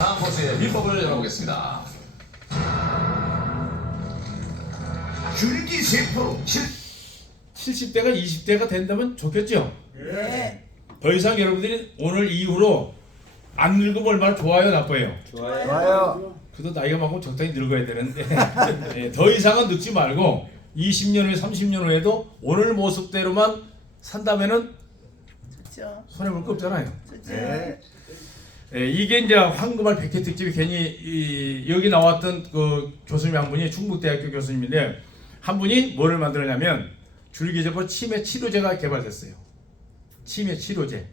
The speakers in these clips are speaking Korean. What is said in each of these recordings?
다음 코스의 비법을 열어보겠습니다. 줄기세포로 70대가 20대가 된다면 좋겠죠? 네. 더 이상 여러분들이 오늘 이후로 안 늙으면 얼마나 좋아요, 나빠요? 좋아요. 그래도 나이가 많고 적당히 늙어야 되는데 네, 더 이상은 늙지 말고 20년 후에 30년 후에도 오늘 모습대로만 산다면은 좋죠. 손해볼 거 없잖아요. 좋죠. 네. 이게 이제 황금알 백회 특집이 괜히 여기 나왔던 그 교수님 한 분이 충북대학교 교수님인데 한 분이 뭐를 만들었냐면 줄기세포 치매 치료제가 개발됐어요. 치매 치료제.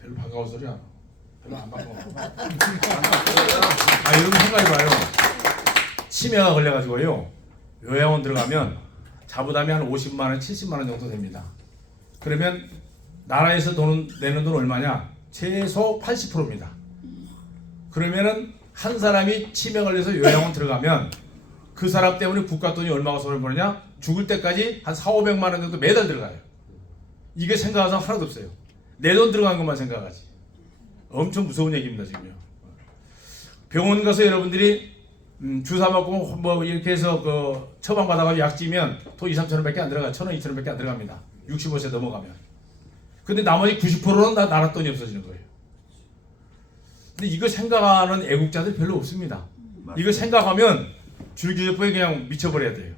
별로 반가운 소리 안. 별로 안 반가워. 여러분 생각해봐요. 치매가 걸려가지고요. 요양원 들어가면 자부담이 한 50만 원, 70만 원 정도 됩니다. 그러면 나라에서 내는 돈 얼마냐? 최소 80%입니다. 그러면은 한 사람이 치매 걸려서 요양원 들어가면 그 사람 때문에 국가 돈이 얼마가 손을 보느냐? 죽을 때까지 한 4, 500만 원 정도 매달 들어가요. 이게 생각하는 사람 하나도 없어요. 내 돈 들어간 것만 생각하지. 엄청 무서운 얘기입니다, 지금요. 병원 가서 여러분들이 주사 맞고 뭐 이렇게 해서 그 처방 받아가지고 약 지면 돈 2, 3천 원밖에 안 들어가. 1,000원, 2,000원 밖에 안 들어갑니다. 65세 넘어가면. 근데 나머지 90%는 다 나라 돈이 없어지는 거예요. 근데 이거 생각하는 애국자들 별로 없습니다. 이거 생각하면 줄기세포에 그냥 미쳐버려야 돼요.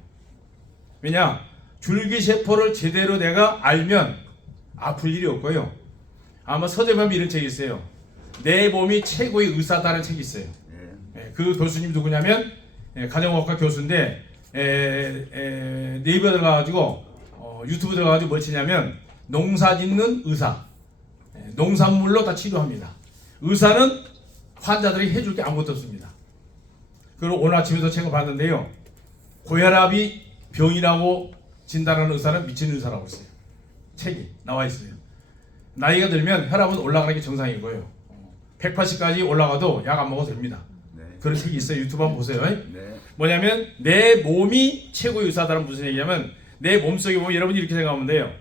왜냐? 줄기세포를 제대로 내가 알면 아플 일이 없고요. 아마 서점에 이런 책이 있어요. 내 몸이 최고의 의사다라는 책이 있어요. 그 교수님 누구냐면 가정의학과 교수인데 네이버 들어가가지고 유튜브 들어가가지고 뭘 치냐면 농사짓는 의사, 농산물로 다 치료합니다. 의사는 환자들이 해줄 게 아무것도 없습니다. 그리고 오늘 아침에도 책을 봤는데요. 고혈압이 병이라고 진단하는 의사는 미친 의사라고 했어요. 책이 나와 있어요. 나이가 들면 혈압은 올라가는 게 정상이고요. 180까지 올라가도 약 안 먹어도 됩니다. 네. 그런 책이 있어요. 유튜브 한번 보세요. 네. 뭐냐면 내 몸이 최고의 의사다는 무슨 얘기냐면 내 몸속에 보면 여러분이 이렇게 생각하면 돼요.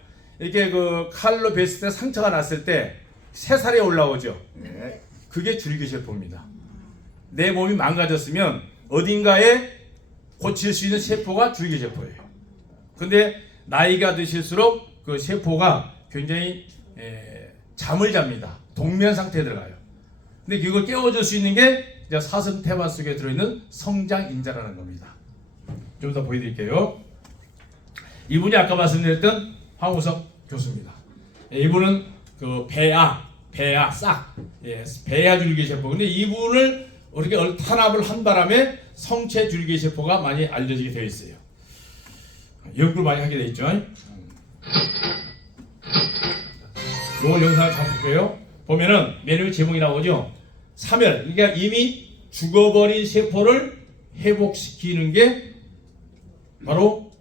이렇게 그 칼로 베었을 때 상처가 났을 때 새살이 올라오죠. 네. 그게 줄기세포입니다. 내 몸이 망가졌으면 어딘가에 고칠 수 있는 세포가 줄기세포예요. 근데 나이가 드실수록 그 세포가 굉장히 잠을 잡니다. 동면 상태에 들어가요. 근데 그걸 깨워줄 수 있는 게 이제 사슴태만 속에 들어있는 성장인자라는 겁니다. 좀 더 보여드릴게요. 이분이 아까 말씀드렸던 황우석 교수입니다. 이분은 그 배아 싹, 배아 줄기세포. 근데 이분을 이렇게 탄압을 한 바람에 성체 줄기세포가 많이 알려지게 되어 있어요. 연구를 많이 하게 되어 있죠. 이걸 영상을 잘 볼게요. 보면은 메뉴 제목이 나오죠. 사멸, 그러니까 이미 죽어버린 세포를 회복시키는 게 바로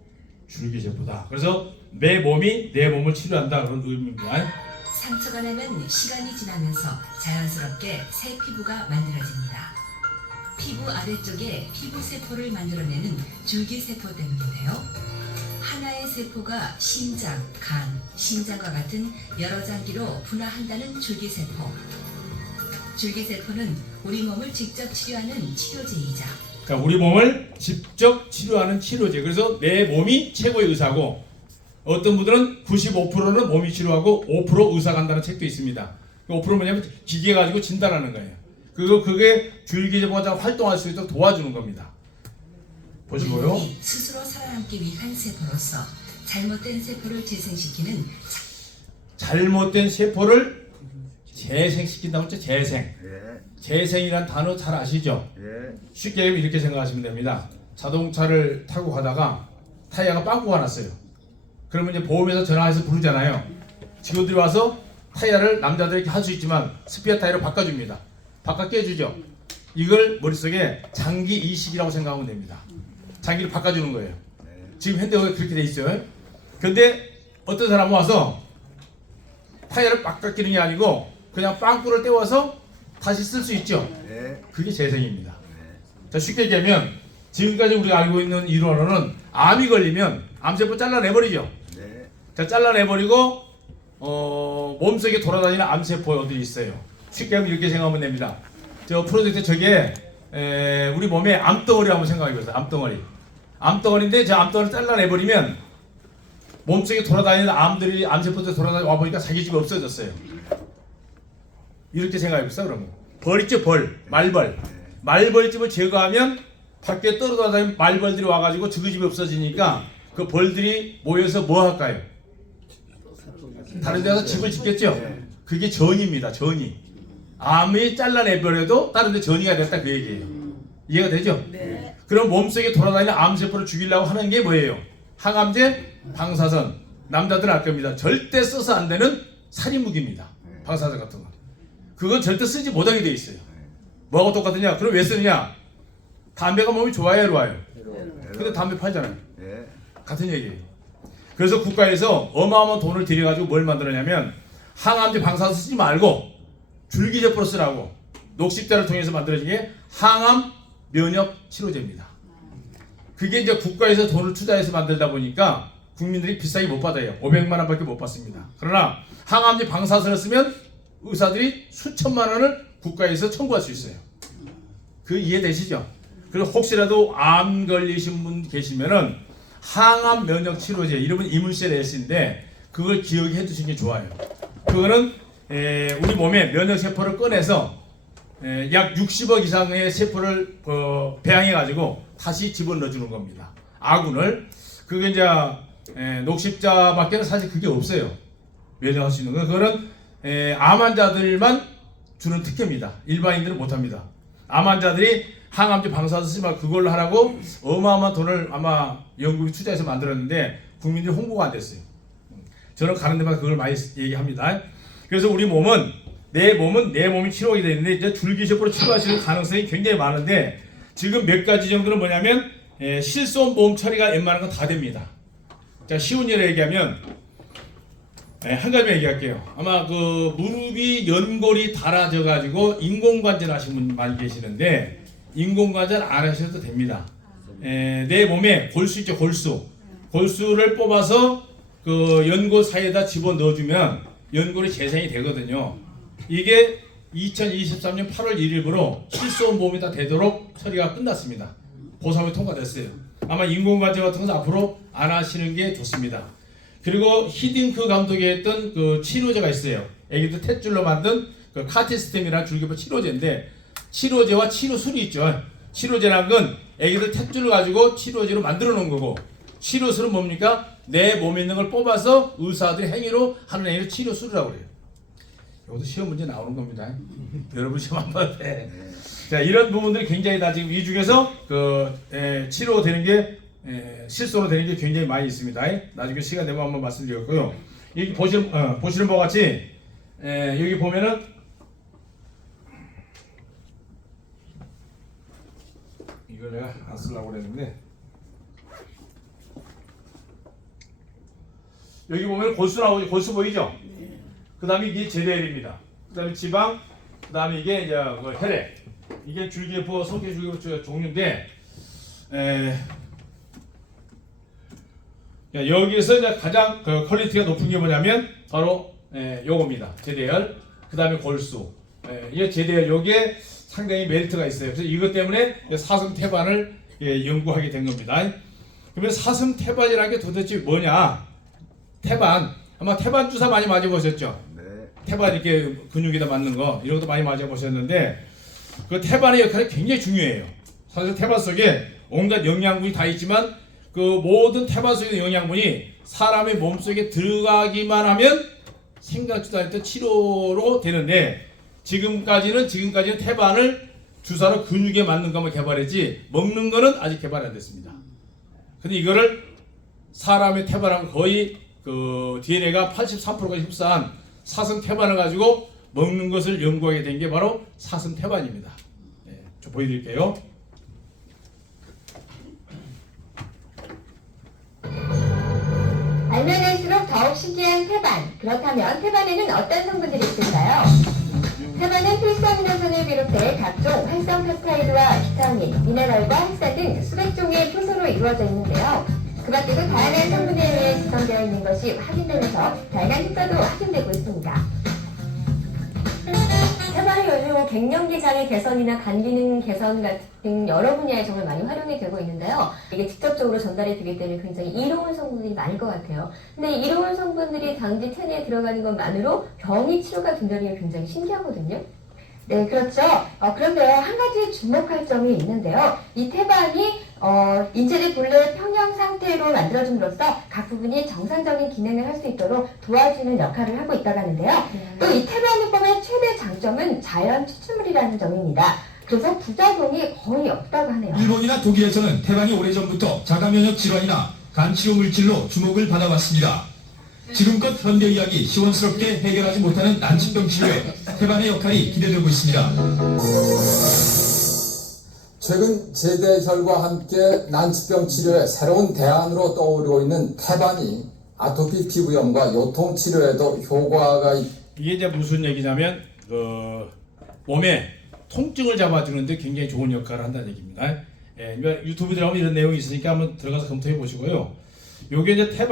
줄기세포다. 그래서 내 몸이 내 몸을 치료한다 그런 의미입니다. 상처가 나면 시간이 지나면서 자연스럽게 새 피부가 만들어집니다. 피부 아래쪽에 피부세포를 만들어내는 줄기세포 때문인데요. 하나의 세포가 심장, 간, 심장과 같은 여러 장기로 분화한다는 줄기세포. 줄기세포는 우리 몸을 직접 치료하는 치료제이자 그러니까 우리 몸을 직접 치료하는 치료제. 그래서 내 몸이 최고의 의사고 어떤 분들은 95%는 몸이 치료하고 5% 의사가 한다는 책도 있습니다. 5%는 뭐냐면 기계 가지고 진단하는 거예요. 그게 줄기세포가 활동할 수 있도록 도와주는 겁니다. 보시고요. 우리 스스로 살아남기 위한 세포로서 잘못된 세포를 재생시키는 잘못된 세포를 재생시킨다고 했죠. 재생. 네. 재생이란 단어 잘 아시죠? 네. 쉽게 이렇게 생각하시면 됩니다. 자동차를 타고 가다가 타이어가 빵꾸가 났어요. 그러면 이제 보험회사 전화해서 부르잖아요. 직원들이 와서 타이어를 남자들에게 할 수 있지만 스피어 타이어로 바꿔줍니다. 바꿔 깨주죠. 이걸 머릿속에 장기 이식이라고 생각하면 됩니다. 장기를 바꿔주는 거예요. 지금 현대가 그렇게 돼 있어요. 근데 어떤 사람은 와서 타이어를 바꿔끼는 게 아니고 그냥 빵꾸를 떼워서 다시 쓸 수 있죠. 네. 그게 재생입니다. 자, 쉽게 얘기하면 지금까지 우리가 알고 있는 이론으로는 암이 걸리면 암세포 잘라내버리죠. 네. 자, 잘라내버리고 몸속에 돌아다니는 암세포 어디 있어요. 쉽게 하면 이렇게 생각하면 됩니다. 저 프로젝트 저게 우리 몸의 암덩어리 한번 생각해 보세요. 암덩어리. 암덩어리인데 저 암덩어리 잘라내버리면 몸속에 돌아다니는 암들이 암세포들이 돌아다니 와보니까 자기 집이 없어졌어요. 이렇게 생각해 보세요. 그러면 벌 있죠, 벌, 말벌. 말벌집을 제거하면 밖에 떨어다니는 말벌들이 와가지고 그 집이 없어지니까 그 벌들이 모여서 뭐 할까요? 다른 데서 집을 짓겠죠. 그게 전이입니다. 전이. 암이 잘라내버려도 다른 데 전이가 됐다 그 얘기예요. 이해가 되죠? 네. 그럼 몸속에 돌아다니는 암세포를 죽이려고 하는 게 뭐예요? 항암제, 방사선. 남자들은 알 겁니다. 절대 써서 안 되는 살인무기입니다. 방사선 같은 거. 그건 절대 쓰지 못하게 돼 있어요. 뭐하고 똑같으냐? 그럼 왜 쓰느냐? 담배가 몸이 좋아요, 해로워요? 근데 담배 팔잖아요. 같은 얘기예요. 그래서 국가에서 어마어마한 돈을 들여가지고 뭘 만들었냐면 항암제 방사선 쓰지 말고 줄기세포로 쓰라고 녹십자를 통해서 만들어진 게 항암 면역 치료제입니다. 그게 이제 국가에서 돈을 투자해서 만들다 보니까 국민들이 비싸게 못 받아요. 500만 원밖에 못 받습니다. 그러나 항암제 방사선을 쓰면 의사들이 수천만 원을 국가에서 청구할 수 있어요. 그 이해되시죠? 그리고 혹시라도 암 걸리신 분 계시면은 항암 면역 치료제 이름은 이문셀 S인데 그걸 기억해 두시는 게 좋아요. 그거는 우리 몸에 면역 세포를 꺼내서 약 60억 이상의 세포를 배양해 가지고 다시 집어넣어 주는 겁니다. 아군을. 그게 이제 녹십자밖에는 사실 그게 없어요. 면역할 수 있는 거. 그거는 암 환자들만 주는 특혜입니다. 일반인들은 못합니다. 암 환자들이 항암제 방사선 쓰지 말고 그걸로 하라고 어마어마한 돈을 아마 연구비 투자해서 만들었는데 국민들이 홍보가 안 됐어요. 저는 가는 데마다 그걸 많이 얘기합니다. 그래서 우리 몸은 내 몸이 치료하게 되는데 이제 줄기세포로 치료할 수 있는 가능성이 굉장히 많은데 지금 몇 가지 정도는 뭐냐면 실손 보험 처리가 웬만한 건 다 됩니다. 자, 쉬운 예로 얘기하면 한 가지만 얘기할게요. 아마 그 무릎이 연골이 닳아져 가지고 인공관절 하신 분 많이 계시는데 인공관절 안 하셔도 됩니다. 내 몸에 골수 있죠, 골수를 뽑아서 그 연골 사이에다 집어 넣어주면 연골이 재생이 되거든요. 이게 2023년 8월 1일부로 실손보험이 다 되도록 처리가 끝났습니다. 보상이 통과됐어요. 아마 인공관절 같은 건 앞으로 안 하시는 게 좋습니다. 그리고 히딩크 감독이 했던 그 치료제가 있어요. 애기들 탯줄로 만든 그 카티스템이라는 줄기세포 치료제인데 치료제와 치료술이 있죠. 치료제라는 건 애기들 탯줄을 가지고 치료제로 만들어 놓은 거고 치료술은 뭡니까? 내 몸에 있는 걸 뽑아서 의사들이 행위로 하는 행위를 치료술이라고 그래요. 이것도 시험 문제 나오는 겁니다. 여러분 시험 안 봐도 돼. 자, 이런 부분들이 굉장히 다 지금 이 중에서 치료되는 게 실손으로 되는 게 굉장히 많이 있습니다. 나중에 시간 되면 한번 말씀드렸고요. 여기 보시는 바와 같이 여기 보면은 이걸 내가 안 쓰려고 그랬는데 여기 보면 골수 나오죠. 골수 보이죠? 그 다음에 이게 제대혈입니다. 그 다음에 지방, 그 다음에 이게 이제 혈액. 이게 줄기세포, 성기줄기세포 종류인데 여기서 이제 가장 그 퀄리티가 높은 게 뭐냐면 바로 요겁니다. 제대혈, 그 다음에 골수. 이게 제대혈, 요게 상당히 메리트가 있어요. 그래서 이것 때문에 사슴 태반을 연구하게 된 겁니다. 그러면 사슴 태반이라는 게 도대체 뭐냐? 태반, 아마 태반 주사 많이 맞아보셨죠? 네. 태반 이렇게 근육에다 맞는 거 이런 것도 많이 맞아보셨는데 그 태반의 역할이 굉장히 중요해요. 사실 태반 속에 온갖 영양분이 다 있지만 그 모든 태반 속의 영양분이 사람의 몸속에 들어가기만 하면 생각지도 않았던 치료로 되는데 지금까지는 태반을 주사로 근육에 맞는 것만 개발했지 먹는 거는 아직 개발 안 됐습니다. 근데 이거를 사람의 태반하고 거의 그 DNA가 83%가 흡사한 사슴 태반을 가지고 먹는 것을 연구하게 된 게 바로 사슴 태반입니다. 좀 보여드릴게요. 알면 알수록 더욱 신기한 태반. 그렇다면 태반에는 어떤 성분들이 있을까요? 태반은 필수아미노산을 비롯해 각종 활성 펩타이드와 비타민, 미네랄과 핵산 등 수백 종의 효소로 이루어져 있는데요. 그 밖에도 다양한 성분에 의해 구성되어 있는 것이 확인되면서 다양한 효과도 확인되고 있습니다. 태반이 열리고 갱년기 장애 개선이나 간 기능 개선 같은 여러 분야에 정말 많이 활용이 되고 있는데요. 이게 직접적으로 전달이 되기 때문에 굉장히 이로운 성분들이 많을 것 같아요. 근데 이로운 성분들이 단지 체내에 들어가는 것만으로 병이 치료가 된다는 게 굉장히 신기하거든요. 네, 그렇죠. 그런데 한 가지 주목할 점이 있는데요. 이 태반이 인체의 본래 평형 상태로 만들어줌으로써 각 부분이 정상적인 기능을 할 수 있도록 도와주는 역할을 하고 있다고 하는데요. 또 이 태반요법의 최대 장점은 자연 추출물이라는 점입니다. 그래서 부작용이 거의 없다고 하네요. 일본이나 독일에서는 태반이 오래전부터 자가면역 질환이나 간치료 물질로 주목을 받아왔습니다. 지금껏 현대의학이 시원스럽게 해결하지 못하는 난치병 치료에 태반의 역할이 기대되고 있습니다. 최근 제대혈과 함께 난치병 치료의 새로운 대안으로 떠오르고 있는 태반이 아토피 피부염과 요통 치료에도 효과가 이게 이제 무슨 얘기냐면 몸에 통증을 잡아주는데 굉장히 좋은 역할을 한다는 얘기입니다. 예, 유튜브 들어가면 이런 내용이 있으니까 한번 들어가서 검토해 보시고요. 요게 이제 태반